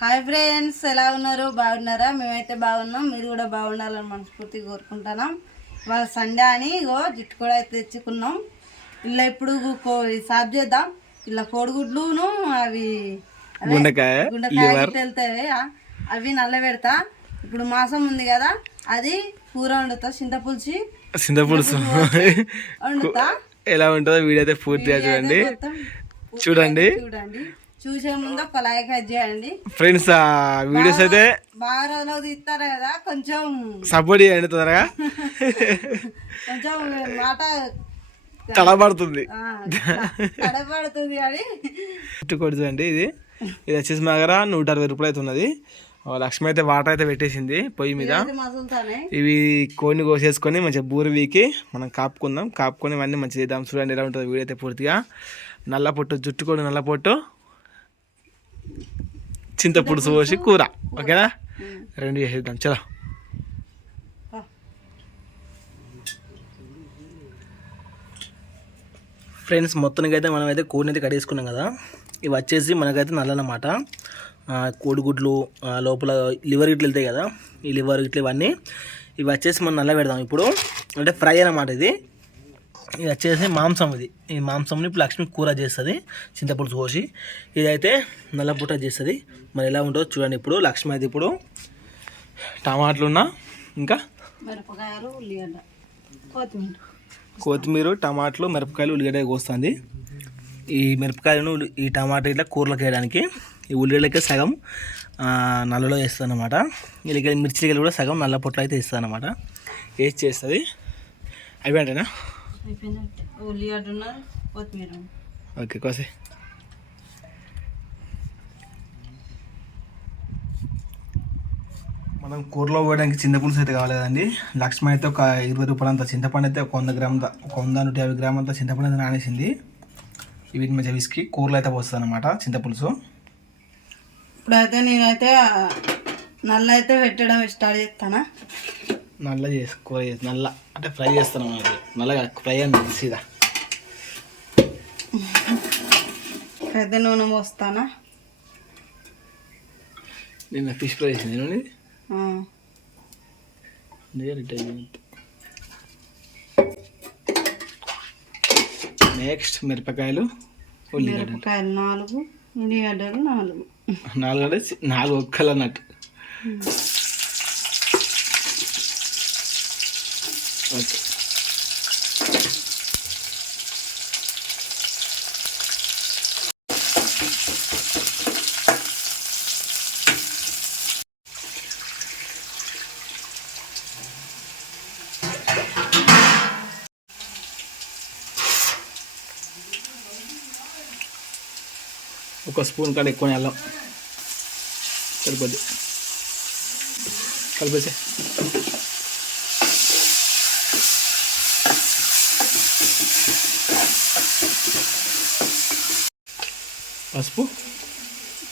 Hi friends ఎలా ఉన్నారు? బాగున్నారా? మేమైతే బాగున్నాం. మీరు కూడా బాగుండాలని మనస్ఫూర్తిగా కోరుకుంటున్నాం. ఇవాళ సండే అని ఇగో జుట్టు కూడా అయితే తెచ్చుకున్నాం. ఇలా ఇప్పుడు సాఫ్ చేద్దాం. ఇలా కోడిగుడ్లును అవి గుండెకాయ వెళ్తాయి అవి నల్ల పెడతా ఇప్పుడు మాసం ఉంది కదా అది కూర వండుతా చింతపులుచి చింతపులుసు. వండుతా. ఎలా ఉంటుందో వీడియో అయితే పూర్తిగా చూడండి. చూడండి. చూసే ముందు ఒక లైక్ చేయండి. ఫ్రెండ్స్ వీడియోస్ అయితే బాగా రోజులు తీస్తారు కదా కొంచెం సపోర్ట్ చేయండి తొందరగా. కొంచెం మాట తడబడుతుంది. తడబడుతుంది చుట్టుకోటి చూడండి ఇది. ఇది వచ్చేసి మా దగ్గర నూట అరవై రూపాయలు అయితే ఉన్నది. లక్ష్మి అయితే వాటర్ అయితే పెట్టేసింది పొయ్యి మీద. ఇవి కోడిని కోసేసుకొని మంచిగా బూరు వీకి మనం కాపుకుందాం. కాపుకొని ఇవన్నీ మంచిగా చేద్దాం. చూడండి ఎలా ఉంటుంది వీడియో అయితే పూర్తిగా. నల్ల పొట్టు జుట్టుకోడు నల్ల పొట్టు. చింతపులుసు పోసి కూర. ఓకేనా? రెండు చేసేద్దాం. చలో. ఫ్రెండ్స్ మొత్తానికి అయితే మనం అయితే కడేసుకున్నాం కదా. ఇవి వచ్చేసి మనకైతే నల్లనమాట. ఆ, కోడిగుడ్లు లోపల లివర్ ఇట్లు వెళ్తాయి కదా. ఈ లివర్ ఇట్లు ఇవన్నీ. ఇవి వచ్చేసి మనం నల్ల పెడదాం ఇప్పుడు. అంటే ఫ్రై అన్నమాట ఇది. ఇది వచ్చేసి మాంసం ఇది. ఈ మాంసంని ఇప్పుడు లక్ష్మి కూర చేస్తుంది చింతపులుసు కోసి. ఇదైతే నల్ల పూట చేస్తుంది. మరి ఎలా ఉంటుందో చూడండి ఇప్పుడు. లక్ష్మి అయితే ఇప్పుడు టమాటాలు ఉన్నా ఇంకా కొత్తిమీర. టమాటాలు మిరపకాయలు ఉల్లిగడ్డ కోస్తుంది. ఈ మిరపకాయలను ఈ టమాటా ఇట్లా కూరలకు వేయడానికి ఈ ఉల్లిగడ్డలకే సగం నల్లలో వేస్తుంది అనమాట ఇలాగ మిర్చిలు కూడా సగం నల్ల పొట్లు అయితే ఇస్తుంది అనమాట వేసి చేస్తుంది. అవి అయిపోయిందంటే ఉల్లిగడ్డ ఉన్నది కొత్తిమీర. ఓకే కోసే. మనం కూరలో పోయడానికి చింతపులుసు అయితే కావాలి కదండి. లక్ష్మి అయితే ఒక ఇరవై రూపాయలు అంత చింతపండు అయితే ఒక వంద గ్రాముల ఒక వంద నూట యాభై గ్రాముల అంత చింతపండు అయితే నానేసింది. వీటిని మంచిగా విసికి కూరలో అయితే పోస్తుంది అనమాట చింతపులుసు. ఇప్పుడైతే నేనైతే నల్ల అయితే పెట్టడం స్టార్ట్ చేస్తానా. నల్ల చేసి కూర చేసి నల్ల. అంటే ఫ్రై చేస్తాను అన్నమాట నల్లగా ఫ్రై అని సీదా. అయితే నూనె పోస్తానా? నిన్న ఫిష్ ఫ్రై చేసింది నేను. నెక్స్ట్ మిరపకాయలు ఉల్లిగడ్డ మిరపకాయలు నాలుగు ఉల్లిగడ్డలు నాలుగు. నాలుగు అంటే నాలుగు ఒక్కలు అన్నట్టు ఓకే ఒక స్పూన్ కాడ ఎక్కువ అల్లం సరిపోద్ది కలిపేసే పసుపు?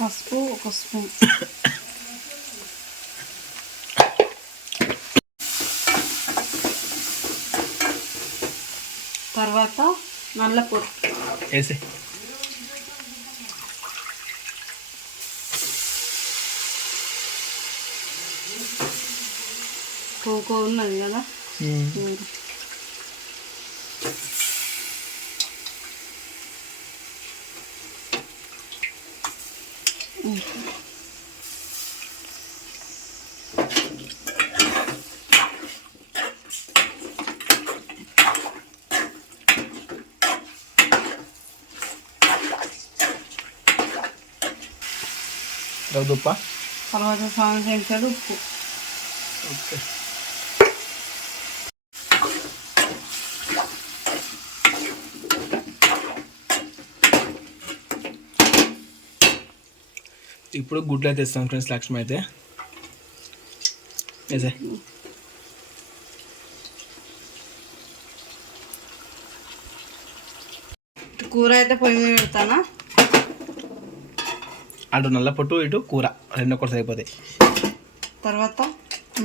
పసుపు ఒక స్పూన్. తర్వాత నల్ల వేసే. కోకో ఉన్నది కదా? రవ్వుదుప్ప తర్వాత సాంగ్ ఉప్పు. ఓకే. ఇప్పుడు గుడ్లు అయితే ఇస్తాం ఫ్రెండ్స్ లక్ష్మి అయితే. వేసే కూర అయితే పొయ్యి మీద పెడతానా? అటు నల్ల పొట్టు ఇటు కూర. రెండు ఒకటి సరిపోతాయి. తర్వాత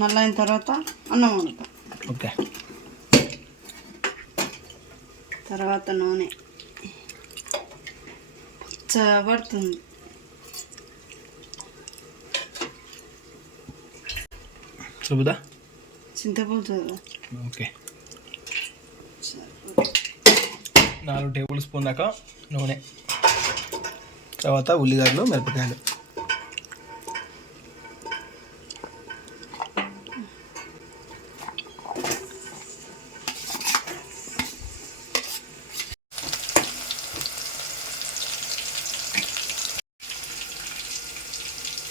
నల్ల అయిన తర్వాత అన్నం వండుతా. ఓకే. తర్వాత నూనె. చబడుతుంది చూపుదా చింతపులుసు. ఓకే నాలుగు టేబుల్ స్పూన్ దాకా నూనె. తర్వాత ఉల్లిగడ్డలు మిరపకాయలు.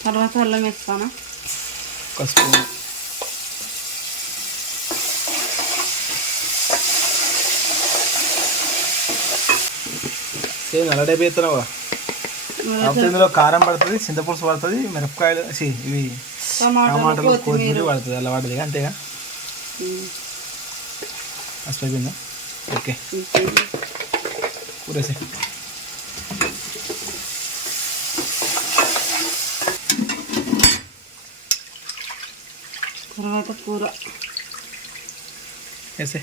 తర్వాత అల్లం వేస్తాను? ఒక స్పూన్. సేమ్ అలా టైప్ చేస్తున్నావా కాకపోతే ఇందులో కారం పడుతుంది చింతపులుసు పడుతుంది మిరపకాయలు ఇవి టమాటాలు కొత్తిమీర. పడుతుంది అలా పడుతుంది అంతేగా అయిపోయిందా? ఓకే. కూరేసే తర్వాత కూర. వేసే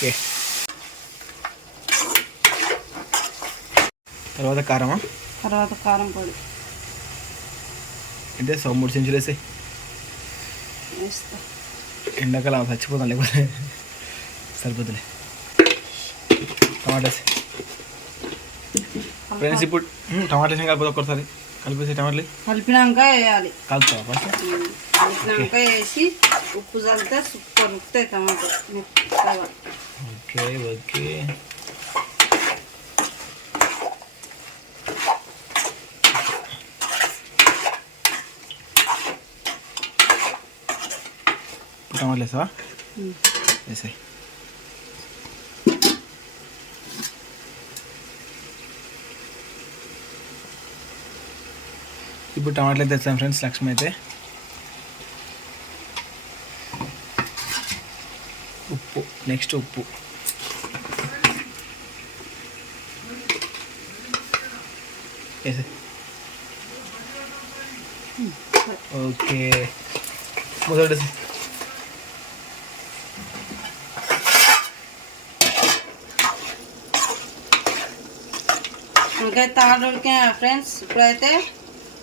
ఓకే. తర్వాత కారమా? తర్వాత కారం పొడి. అంటే సో మూడు చెంచులు వేసే ఎండాకాలం చచ్చిపోతాం లేకపోతే సరిపోతులే. టమాటా వేసి ఫ్రెండ్స్ ఇప్పుడు మ్, టమాటా వేసాం కలిపి ఒక్కసారి. కలిపేసి టమాటాలు కలిపినాక వేయాలి. కలుపుతావా ఫస్ట్ ఉమ్. కలిపినాక వేసి ఉప్పు చల్లితే సూపర్ ఉప్పుతాయి టమాటో మెత్తగా ఓకే ఓకే. టమాటాలు వేసావా? ఉమ్. వేసాయి. ఇప్పుడు టమాటాలు అయితే తెచ్చాం ఫ్రెండ్స్ లక్ష్మి అయితే. ఉప్పు నెక్స్ట్ ఉప్పు. వేసే ఓకే. మొదటి ఇంకా తాడు ఉడికిన ఫ్రెండ్స్ ఇప్పుడైతే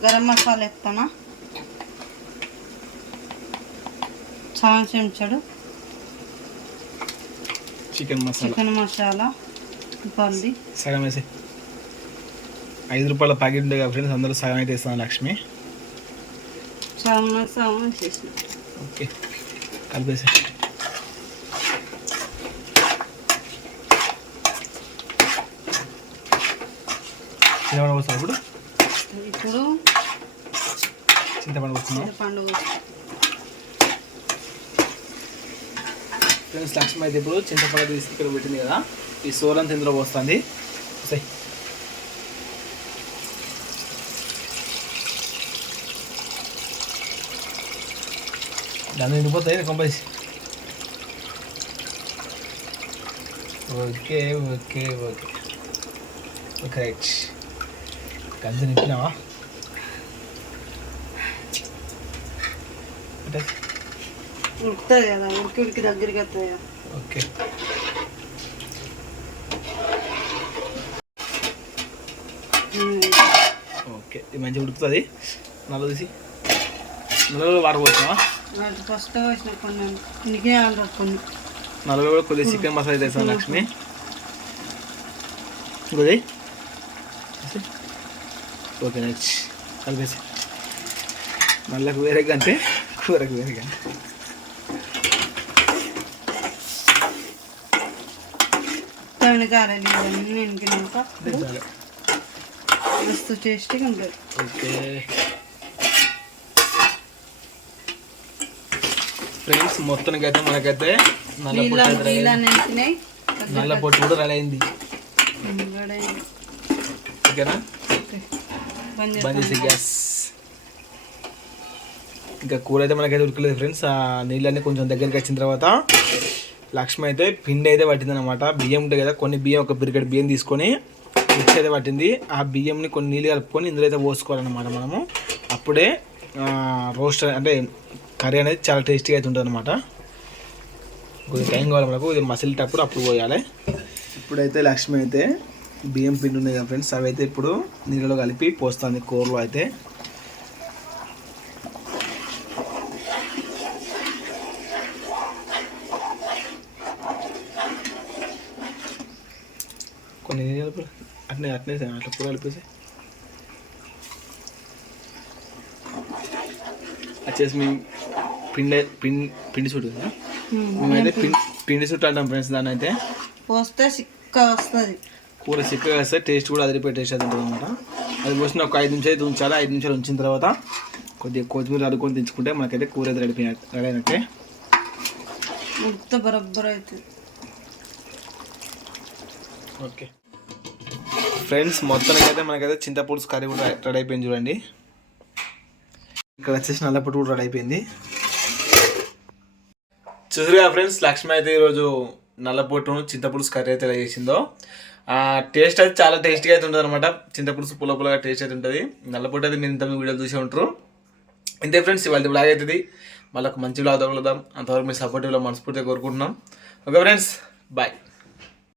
గరం మసాలా ఎత్తాను? చాలా చెంచాడు. చికెన్ మసాలా. చికెన్ మసాలా పల్లి సగం వేసి. ఐదు రూపాయల ప్యాకెట్ ఉండే కదా ఫ్రెండ్స్ అందరూ సగం అయితే ఇస్తాను లక్ష్మి. చాలా సగం వేసేసిన. ఓకే. కలిపేసి. ఇప్పుడు ఇప్పుడు చింతపండు పండుగ ఫ్రెండ్స్ లక్ష్మి అయితే ఇప్పుడు చింతపండు తీసి ఇక్కడ పెట్టింది కదా. ఈ సోలంత ఇందులో పోస్తుంది. సై దాన్ని నిండిపోతాయి compulsory okay okay okay. Okay right. గంజ నింపినావా? ఉడుకుతుంది కదా ఉడికి ఉడికి దగ్గరికి వస్తుంది కదా. ఓకే. ఓకే ఇది మంచిగా ఉడుకుతుంది. నల్ల తీసి. నల్లలో వాటర్ పోతున్నావా వాటి ఫస్ట్ వేసిన కొన్ని ఇంకే అంటారు కొన్ని. నల్లలో కూడా కొద్దిగా చికెన్ మసాలా తెస్తాను లక్ష్మి? ఇంకోది ఓకే నెక్స్ట్ కలిపేసి. నల్లకు వేరేగా అంటే కూరకు వేరేగా తమిళ కారాలి ఇవన్నీ చాలు. మస్తు టేస్టీగా ఉంటుంది. ఓకే. ఫ్రెండ్స్ మొత్తానికి అయితే మనకైతే నల్ల పొట్టు కూడా రెడీ అయింది. ఓకేనా? బంద్ చేసి. గ్యాస్ ఇంకా కూర అయితే మనకైతే ఉడకలేదు ఫ్రెండ్స్ ఆ నీళ్ళన్నీ కొంచెం దగ్గరికి వచ్చిన తర్వాత లక్ష్మి అయితే పిండి అయితే పట్టింది అనమాట బియ్యం ఉంటాయి కదా కొన్ని బియ్యం ఒక బిరికెట్ బియ్యం తీసుకొని మిక్స్ అయితే పట్టింది. ఆ బియ్యంని కొన్ని నీళ్ళు కలుపుకొని ఇందులో అయితే పోసుకోవాలన్నమాట మనము. అప్పుడే రోస్ట్ అంటే కర్రీ అనేది చాలా టేస్టీగా అయితే ఉంటుంది అనమాట కొంచెం టైం కావాలి మనకు. ఇది మసిలేటప్పుడు అప్పుడు పోయాలి. ఇప్పుడైతే లక్ష్మి అయితే బియ్యం పిండి ఉన్నాయి కదా ఫ్రెండ్స్ అవి అయితే ఇప్పుడు నీళ్ళలో కలిపి పోస్తుంది కూరలో అయితే. కొన్ని నీళ్ళు అట్నే అట్నే అట్లా కూర కలిపేసి. వచ్చేసి మేము పిండి పిండి పిండి చుట్టు కదా. మేమైతే పిండి. పిండి చుట్టు అంటాం ఫ్రెండ్స్ దాన్ని అయితే పోస్తే చిక్క వస్తుంది. కూర చిక్కగా వేస్తే టేస్ట్ కూడా అదిరిపోయి టేస్ట్ అది ఉంటుంది అనమాట అది పోసిన ఒక ఐదు నిమిషాలు అయితే ఉంచాలి ఐదు నిమిషాలు ఉంచిన తర్వాత కొద్దిగా కొత్తిమీర అడుకొని తెచ్చుకుంటే మనకైతే కూర అయితే రెడీ రెడీ అయినట్టే. బరబ్బర్ అవుతుంది ఓకే. ఫ్రెండ్స్ మొత్తానికి అయితే మనకైతే చింతపులుసు కర్రీ కూడా రెడీ అయిపోయింది చూడండి. ఇక్కడ వచ్చేసి నల్లపట్టు కూడా రెడీ అయిపోయింది. చూసారుగా ఫ్రెండ్స్ లక్ష్మి అయితే ఈరోజు నల్లపొట్టును చింతపులుసు కర్రీ అయితే ఎలా చేసిందో. టేస్ట్ అయితే చాలా టేస్టీగా అయితే ఉంటుంది అనమాట చింతపులుసు పుల్ల పుల్లగా టేస్ట్ అయితే ఉంటుంది. నల్లపొట్టు అయితే మీరు ఇంత వీడియో చూసి ఉంటారు. ఇంతే ఫ్రెండ్స్ ఇవాళ బ్లాగ్ అవుతుంది మళ్ళీ ఒక మంచి బ్లాగ్ తగులుదాం అంతవరకు మీ సపోర్టివ్లో మనస్ఫూర్తిగా కోరుకుంటున్నాం. Okay friends bye